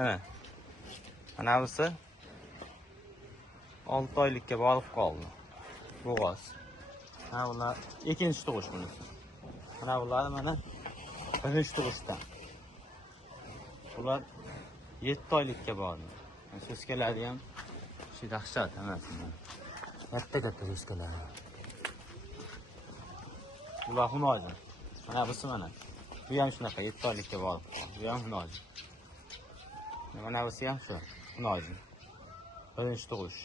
Mana bunisi 6 oylikka borib qoldi. Bo'g'oz. Mana bular ikkinchi tug'ish bunisi. Mana bular mana birinchi tug'ishdan. Bular 7 oylikka bordi. So'skalari ham shu dahshat hammasi. Katta so'skalar. Bular hunojin. Mana bunisi mana. Bu ham shunaqa 7 oylikka borib qoldi. Bu ham hunojin. Mana bunisi ham shu hunojin. Birinchi tug'ish.